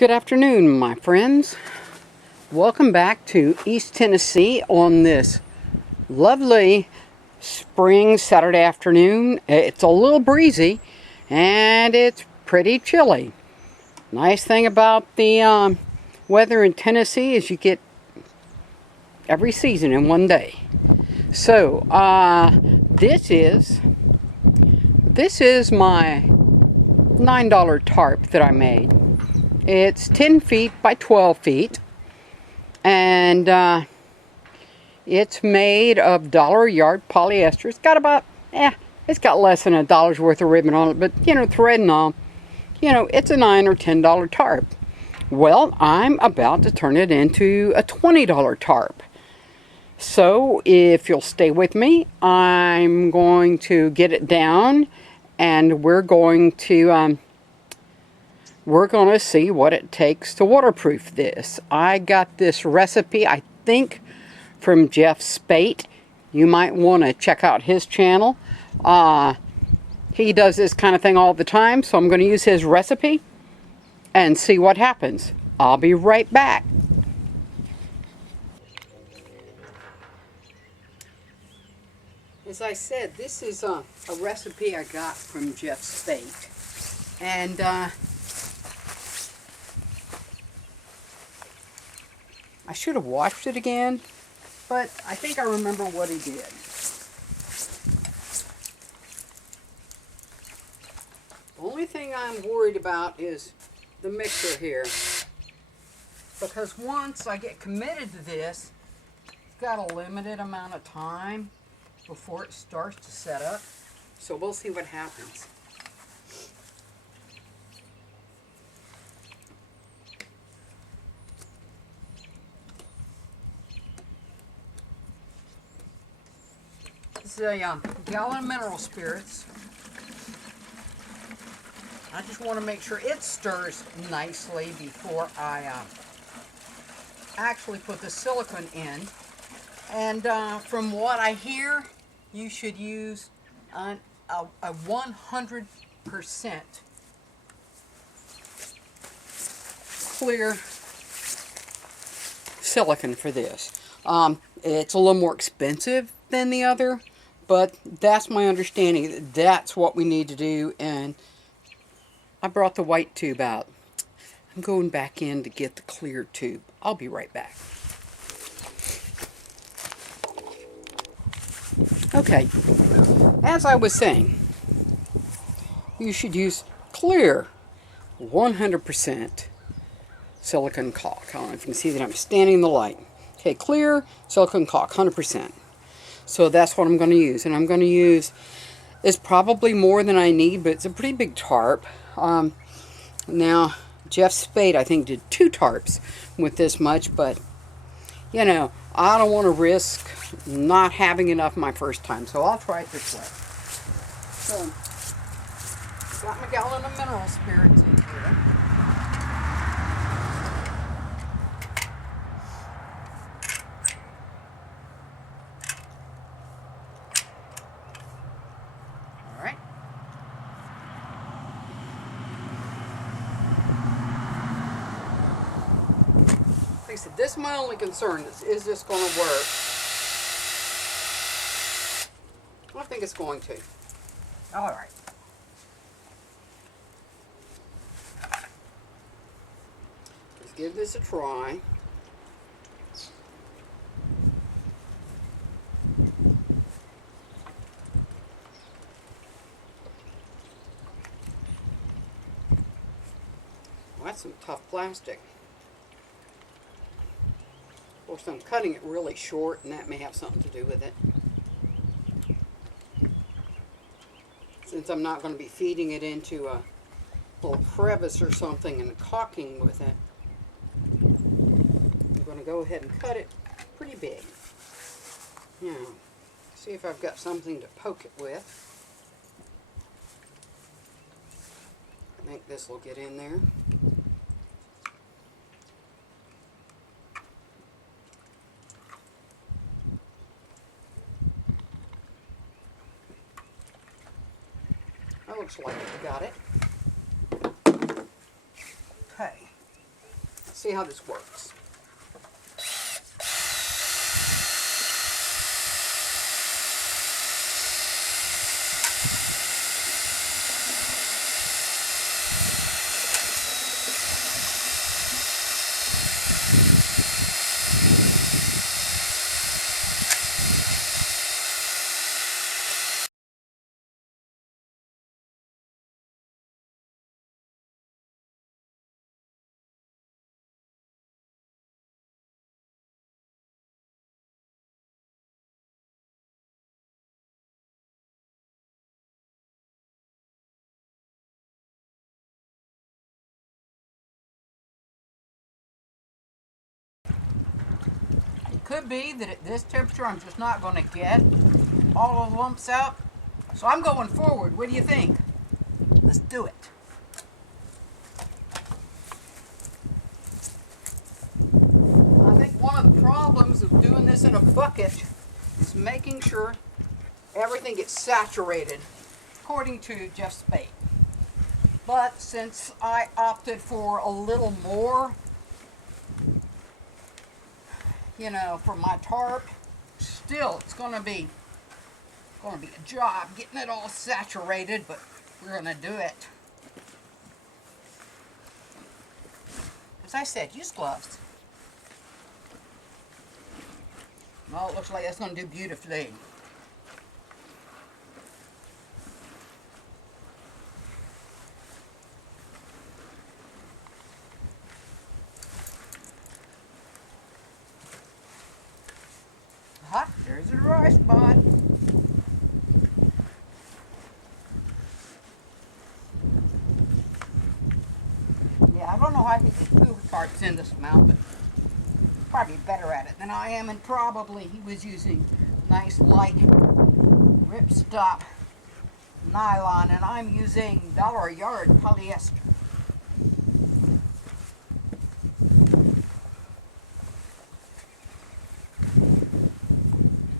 Good afternoon, my friends. Welcome back to East Tennessee on this lovely spring Saturday afternoon. It's a little breezy and it's pretty chilly. Nice thing about the weather in Tennessee is you get every season in one day. So this is my $9 tarp that I made. It's 10 feet by 12 feet, and it's made of $1-a-yard polyester. It's got about, it's got less than $1's worth of ribbon on it, but thread and all, it's a $9 or $10 tarp. Well, I'm about to turn it into a $20 tarp. So if you'll stay with me, I'm going to get it down, and we're going to see what it takes to waterproof this. I got this recipe, I think, from Jeff Spate. You might want to check out his channel. He does this kind of thing all the time, so I'm going to use his recipe and see what happens. I'll be right back. As I said, this is a recipe I got from Jeff Spate. And I should have watched it again, but I think I remember what he did. The only thing I'm worried about is the mixer here, because once I get committed to this, it's got a limited amount of time before it starts to set up, so we'll see what happens. This is a gallon of mineral spirits. I just want to make sure it stirs nicely before I actually put the silicone in. And from what I hear, you should use a 100% clear silicone for this. It's a little more expensive than the other, but that's my understanding. That's what we need to do, and I brought the white tube out. I'm going back in to get the clear tube. I'll be right back. Okay, as I was saying, you should use clear 100% silicone caulk. I don't know if you can see that I'm standing in the light. Okay, clear silicone caulk, 100%. So that's what I'm going to use. And I'm going to use, it's probably more than I need, but it's a pretty big tarp. Now, Jeff Spade, I think, did 2 tarps with this much, but, I don't want to risk not having enough my first time, so I'll try it this way. So, got my gallon of mineral spirits in here. Like I said, this is my only concern. Is this going to work? I think it's going to. All right. Let's give this a try. Well, that's some tough plastic. Of course, I'm cutting it really short, and that may have something to do with it. Since I'm not going to be feeding it into a little crevice or something and caulking with it, I'm going to go ahead and cut it pretty big. Now, see if I've got something to poke it with. I think this will get in there. That looks like it got it. Okay. see how this works. It could be that at this temperature I'm just not going to get all of the lumps out. So I'm going forward. What do you think? Let's do it. I think one of the problems of doing this in a bucket is making sure everything gets saturated, according to Jeff Spade. But since I opted for a little more, for my tarp, still it's going to be a job getting it all saturated, but we're going to do it. As I said, use gloves. Well, it looks like that's going to do beautifully. There's a dry spot. Yeah, I don't know how he could do tarps in this amount, but probably better at it than I am, and probably he was using nice light ripstop nylon, and I'm using $1 a yard polyester.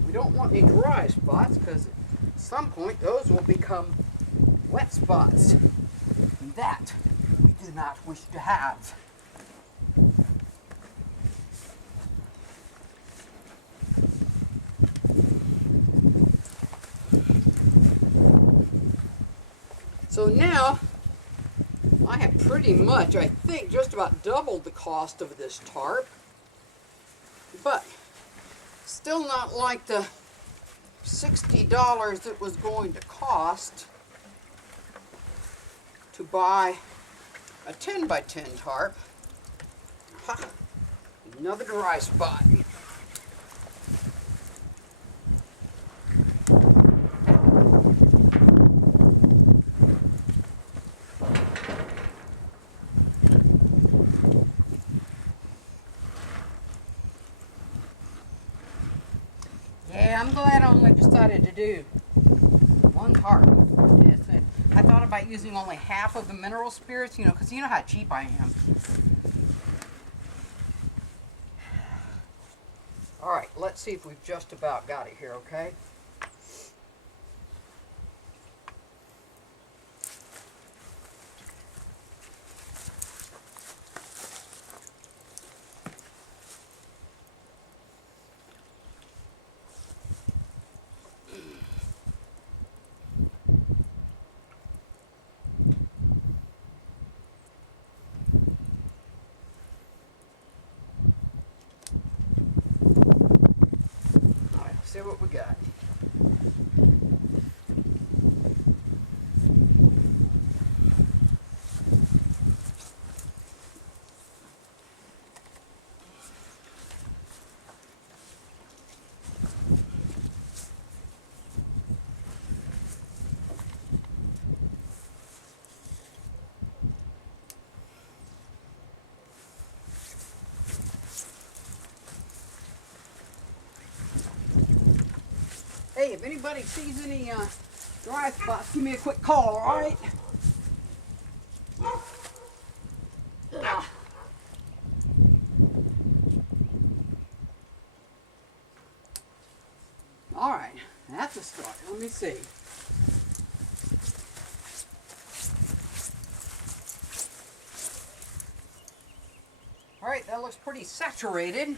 We don't want any dry spots because at some point those will become wet spots, and that we do not wish to have. So now I have pretty much, I think, just about doubled the cost of this tarp, but still not like the $60 it was going to cost to buy a 10 by 10 tarp. Ha, another dry spot. Yeah, I'm glad I only decided to do one tarp. I thought about using only half of the mineral spirits, because you know how cheap I am. All right, let's see if we've just about got it here, okay? See what we got. Hey, if anybody sees any dry spots, give me a quick call, all right? All right, that's a start. Let me see. All right, that looks pretty saturated.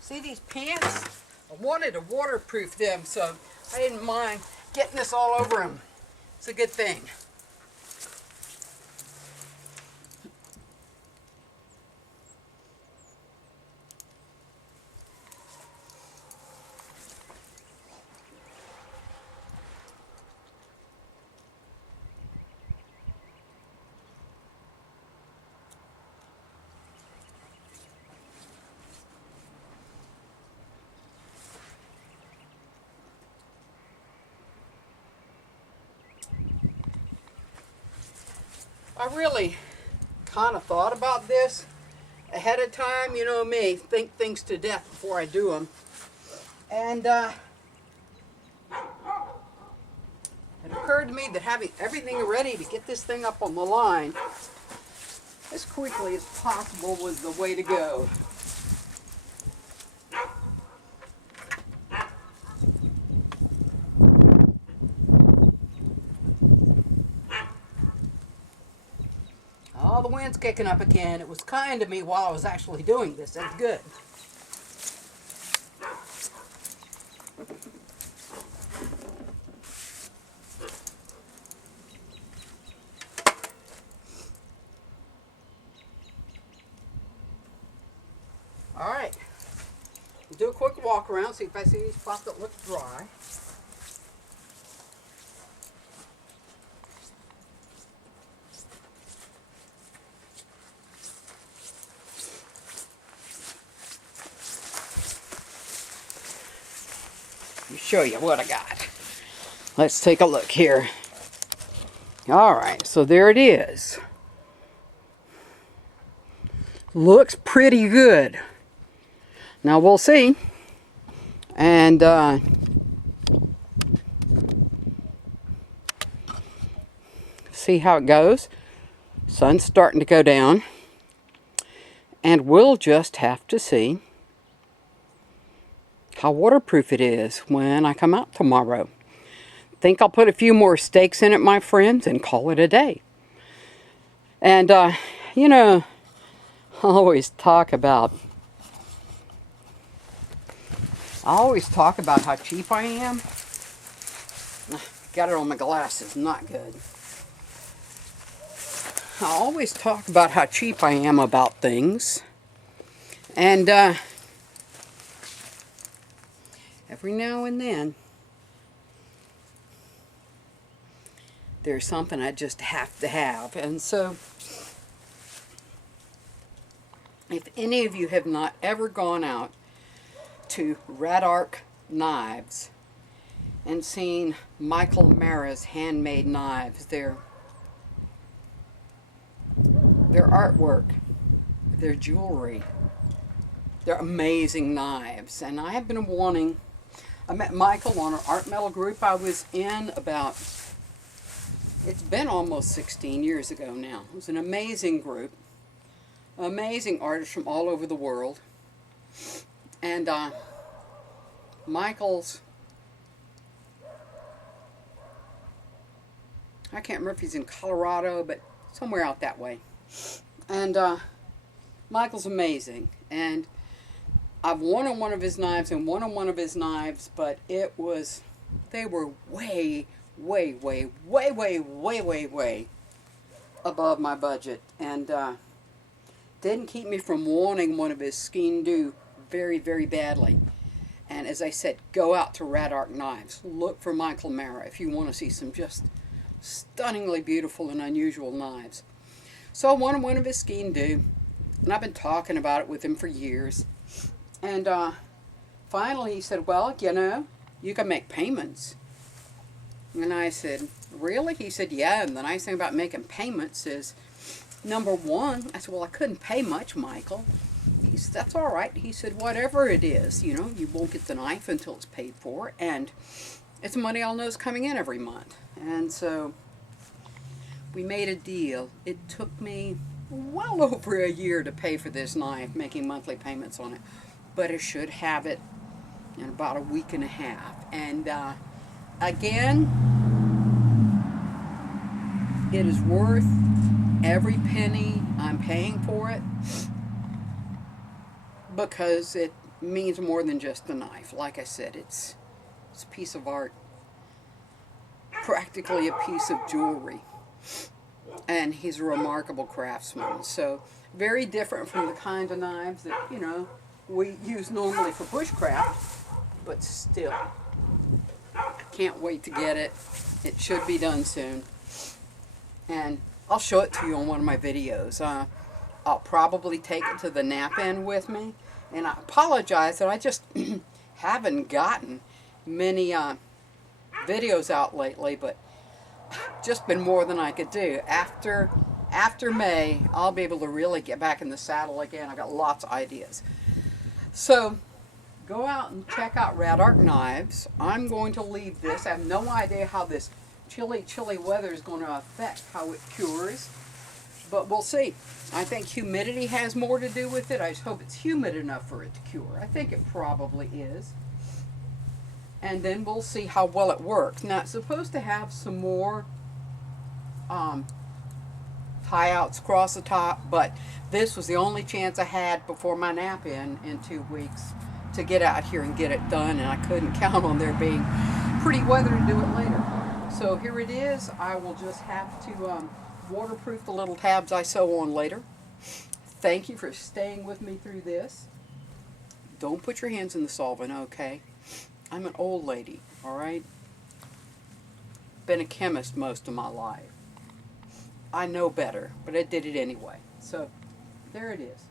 See these pants? I wanted to waterproof them, so I didn't mind getting this all over them. It's a good thing. I really kind of thought about this ahead of time. You know me, think things to death before I do them. And it occurred to me that having everything ready to get this thing up on the line as quickly as possible was the way to go. Oh, the wind's kicking up again. It was kind to me while I was actually doing this. That's good. All right. Do a quick walk around, see if I see any spots that look dry. Let me show you what I got. Let's take a look here. All right, so there it is. Looks pretty good. Now we'll see. And see how it goes. Sun's starting to go down. And we'll just have to see how waterproof it is when I come out tomorrow. Think I'll put a few more stakes in it, my friends, and call it a day. And, you know, I always talk about how cheap I am. Got it on my glasses, not good. I always talk about how cheap I am about things. And every now and then, there's something I just have to have. And so, if any of you have not ever gone out to Red Arc Knives and seen Michael Mara's handmade knives, their artwork, their jewelry, they're amazing knives. And I have been wanting, I met Michael on an art metal group I was in about, it's been almost 16 years ago now. It was an amazing group, amazing artists from all over the world. And Michael's, I can't remember if he's in Colorado, but somewhere out that way. And Michael's amazing. And I've worn on one of his knives and one on one of his knives, but it was, they were way above my budget. And didn't keep me from wanting one of his skein do very, very badly. And as I said, go out to Red Arc Knives. Look for Michael Mara if you want to see some just stunningly beautiful and unusual knives. So I wanted one of his skein do, and I've been talking about it with him for years. And finally he said, well, you know, you can make payments. And I said, really? He said, yeah. And the nice thing about making payments is, number one, I said, well, I couldn't pay much, Michael. He said, that's all right. He said, whatever it is, you know, you won't get the knife until it's paid for. And it's money I'll know is coming in every month. And so we made a deal. It took me well over a year to pay for this knife, making monthly payments on it. But I should have it in about a week and a half. And again, It is worth every penny I'm paying for it, because it means more than just a knife. Like I said, it's a piece of art, practically a piece of jewelry. And he's a remarkable craftsman. So very different from the kind of knives that, you know, we use normally for bushcraft, but still, I can't wait to get it. It should be done soon. And I'll show it to you on one of my videos. I'll probably take it to the nap-in with me. And I apologize that I just haven't gotten many videos out lately, but just been more than I could do. After May, I'll be able to really get back in the saddle again. I got lots of ideas. So go out and check out Red Arc Knives. I'm going to leave this. I have no idea how this chilly weather is going to affect how it cures, but we'll see. I think humidity has more to do with it. I just hope it's humid enough for it to cure. I think it probably is. And then we'll see how well it works. Now, it's supposed to have some more tie-outs across the top, but this was the only chance I had before my nap-in 2 weeks to get out here and get it done, and I couldn't count on there being pretty weather to do it later. So here it is. I will just have to waterproof the little tabs I sew on later. Thank you for staying with me through this. Don't put your hands in the solvent, okay? I'm an old lady, all right? Been a chemist most of my life. I know better, but I did it anyway. So there it is.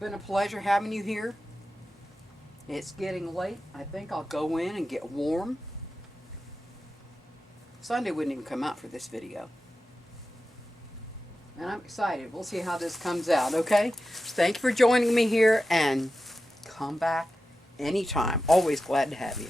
Been a pleasure having you here. It's getting late. I think I'll go in and get warm. Sunday wouldn't even come out for this video. And I'm excited. We'll see how this comes out, okay? Thank you for joining me here, and come back anytime. Always glad to have you.